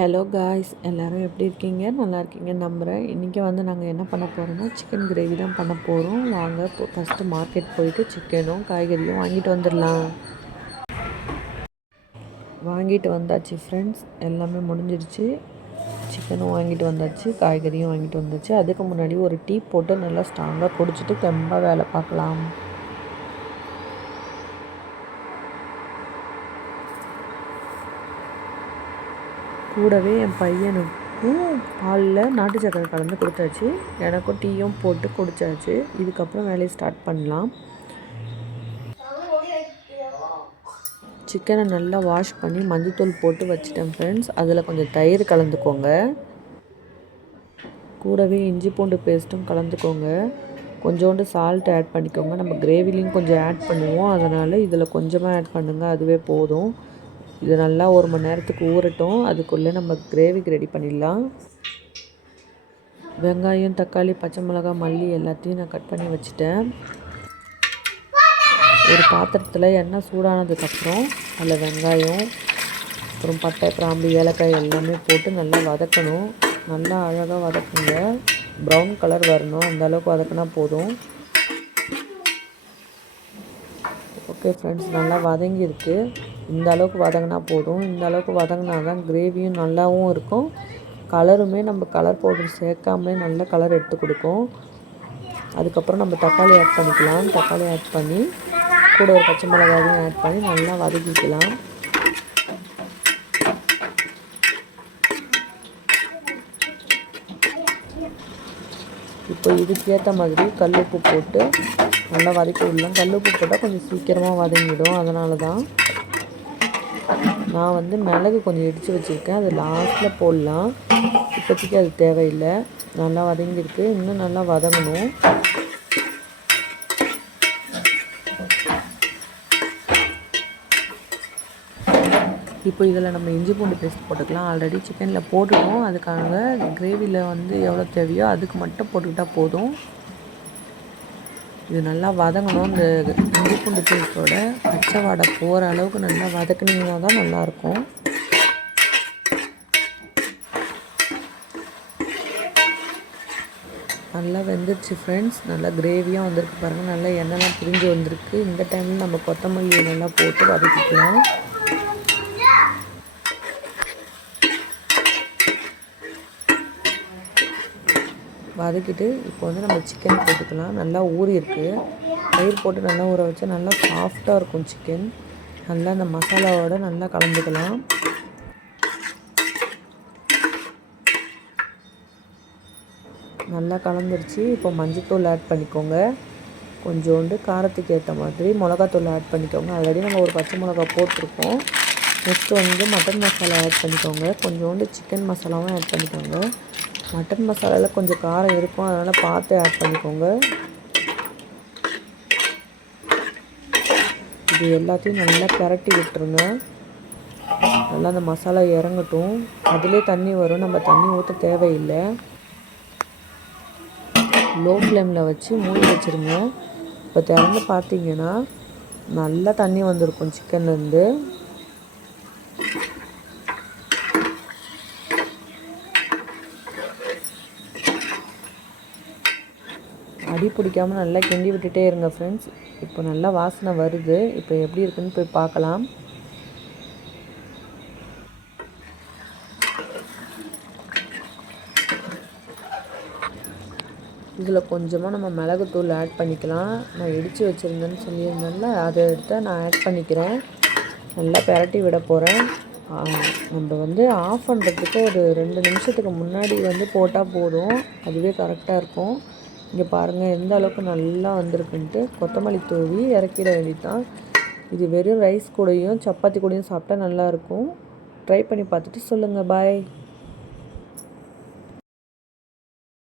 Hello guys, எல்லோரும் எப்படி இருக்கீங்க? நல்லா இருக்கீங்க நம்புகிறேன். இன்றைக்கி நாங்கள் என்ன பண்ண போகிறோம்னா சிக்கன் கிரேவி தான் பண்ண போகிறோம். வாங்க ஃபஸ்ட்டு மார்க்கெட் போயிட்டு சிக்கனும் காய்கறியும் வாங்கிட்டு வந்துடலாம். வாங்கிட்டு வந்தாச்சு ஃப்ரெண்ட்ஸ், எல்லாமே முடிஞ்சிடுச்சு. சிக்கனும் வாங்கிட்டு வந்தாச்சு, காய்கறியும் வாங்கிட்டு வந்தாச்சு. அதுக்கு முன்னாடி ஒரு டீ போட்டு நல்லா ஸ்ட்ராங்காக குடிச்சிட்டு தெம்பாக வேலை பார்க்கலாம். கூடவே என் பையனுக்கும் பாலில் நாட்டு சக்கரை கலந்து கொடுத்தாச்சு. எனக்கும் டீயும் போட்டு குடித்தாச்சு. இதுக்கப்புறம் வேலையை ஸ்டார்ட் பண்ணலாம். சிக்கனை நல்லா வாஷ் பண்ணி மஞ்சத்தூள் போட்டு வச்சுட்டேன் ஃப்ரெண்ட்ஸ். அதில் கொஞ்சம் தயிர் கலந்துக்கோங்க. கூடவே இஞ்சி பூண்டு பேஸ்ட்டும் கலந்துக்கோங்க. கொஞ்சோண்டு சால்ட் ஆட் பண்ணிக்கோங்க. நம்ம கிரேவிலையும் கொஞ்சம் ஆட் பண்ணுவோம், அதனால் இதில் கொஞ்சமாக ஆட் பண்ணுங்கள், அதுவே போதும். இது நல்லா 1 மணி நேரத்துக்கு ஊறட்டும். அதுக்குள்ளே நம்ம கிரேவிக்கு ரெடி பண்ணிடலாம். வெங்காயம், தக்காளி, பச்சை மிளகாய், மல்லி எல்லாத்தையும் நான் கட் பண்ணி வச்சுட்டேன். ஒரு பாத்திரத்தில் எண்ணெய் சூடானதுக்கப்புறம் அதில் வெங்காயம், அப்புறம் பட்டை, கிராம்பு, ஏலக்காய் எல்லாமே போட்டு நல்லா வதக்கணும். நல்லா அழகாக வதக்குங்க. ப்ரௌன் கலர் வரணும், அந்தளவுக்கு வதக்கினா போதும். ஓகே ஃப்ரெண்ட்ஸ், நல்லா வதங்கியிருக்கு. இந்த அளவுக்கு வதங்கினா போதும். இந்த அளவுக்கு வதங்கினா தான் கிரேவியும் நல்லாவும் இருக்கும். கலருமே நம்ம கலர் பவுடர் சேர்க்காமலே நல்ல கலர் எடுத்து கொடுக்கும். அதுக்கப்புறம் நம்ம தக்காளி ஆட் பண்ணிக்கலாம். தக்காளி ஆட் பண்ணி கூட ஒரு பச்சை மிளகாயும் ஆட் பண்ணி நல்லா வதக்கிக்கலாம். இப்போ இதுக்கேற்ற மாதிரி கல்லுப்பு போட்டு நல்லா வதக்கி விடலாம். கல்லுப்பு போட்டால் கொஞ்சம் சீக்கிரமாக வதங்கிடும். அதனால தான் நான் மிளகு கொஞ்சம் இடித்து வச்சுருக்கேன், அது லாஸ்ட்டில் போடலாம். இப்போதைக்கு அது தேவையில்லை. நல்லா வதங்கியிருக்கு, இன்னும் நல்லா வதங்கணும். இப்போ இதில் நம்ம இஞ்சி பூண்டு பேஸ்ட் போட்டுக்கலாம். ஆல்ரெடி சிக்கனில் போட்டுட்டோம். அதுக்காக கிரேவியில் எவ்வளோ தேவையோ அதுக்கு மட்டும் போட்டுக்கிட்டால் போதும். இது நல்லா வதங்கணும். இந்த இஞ்சி பூண்டு பேஸ்ட்டோட பச்சை வாடை போகிற அளவுக்கு நல்லா வதக்குனிங்கன்னா தான் நல்லாயிருக்கும். நல்லா வெந்துருச்சு ஃப்ரெண்ட்ஸ். நல்லா கிரேவியாக வந்திருக்கு பாருங்கள். நல்லா எண்ணெய்லாம் பிரிஞ்சு வந்திருக்கு. இந்த டைமில் நம்ம கொத்தமல்லி நல்லா போட்டு வதக்கிக்கலாம். வதக்கிட்டு இப்போ நம்ம சிக்கன் போட்டுக்கலாம். நல்லா ஊறி இருக்குது. தயிர் போட்டு நல்லா ஊற வச்சா நல்லா சாஃப்டாக இருக்கும் சிக்கன். நல்லா அந்த மசாலாவோட நல்லா கலந்துக்கலாம். நல்லா கலந்துருச்சு. இப்போ மஞ்சத்தூள் ஆட் பண்ணிக்கோங்க. கொஞ்சோண்டு காரத்துக்கு ஏற்ற மாதிரி மிளகாத்தூள் ஆட் பண்ணிக்கோங்க. ஆல்ரெடி நம்ம ஒரு பச்சை மிளகா போட்டிருக்கோம். நெக்ஸ்ட்டு மட்டன் மசாலா ஆட் பண்ணிக்கோங்க. கொஞ்சோண்டு சிக்கன் மசாலாவும் ஆட் பண்ணிக்கோங்க. மட்டன் மசாலாவில் கொஞ்சம் காரம் இருக்கும், அதனால் பார்த்து ஆட் பண்ணிக்கோங்க. இது எல்லாத்தையும் நல்லா பிரட்டி விட்டுருங்க. நல்லா அந்த மசாலா இறங்கட்டும். அதிலே தண்ணி வரும், நம்ம தண்ணி ஊற்ற தேவையில்லை. லோ ஃப்ளேமில் வச்சு மூடி வச்சுருங்க. இப்போ திறந்து பார்த்தீங்கன்னா நல்லா தண்ணி வந்திருக்கும் சிக்கன்லேருந்து. அடி பிடிக்காமல் நல்லா கிண்டி விட்டுட்டே இருங்க ஃப்ரெண்ட்ஸ். இப்போ நல்லா வாசனை வருது. இப்போ எப்படி இருக்குன்னு போய் பார்க்கலாம். இதில் கொஞ்சமாக நம்ம மிளகுத்தூள் ஆட் பண்ணிக்கலாம். நான் இடித்து வச்சுருந்தேன்னு சொல்லியிருந்தேன்ல, அதை எடுத்து நான் ஆட் பண்ணிக்கிறேன். நல்லா பிரட்டி விட போகிறேன். நம்ம ஆஃப் பண்ணுறதுக்கு ஒரு 2 நிமிஷத்துக்கு முன்னாடி போட்டால் போதும். அதுவே கரெக்டாக இருக்கும். இங்கே பாருங்கள் எந்த அளவுக்கு நல்லா வந்திருக்குன்ட்டு. கொத்தமல்லி தூவி இறக்கிட வேண்டியதுதான். இது வெறும் ரைஸ் கூடயும் சப்பாத்தி கூடயும் சாப்பிட்டா நல்லாயிருக்கும். ட்ரை பண்ணி பார்த்துட்டு சொல்லுங்கள். பாய்.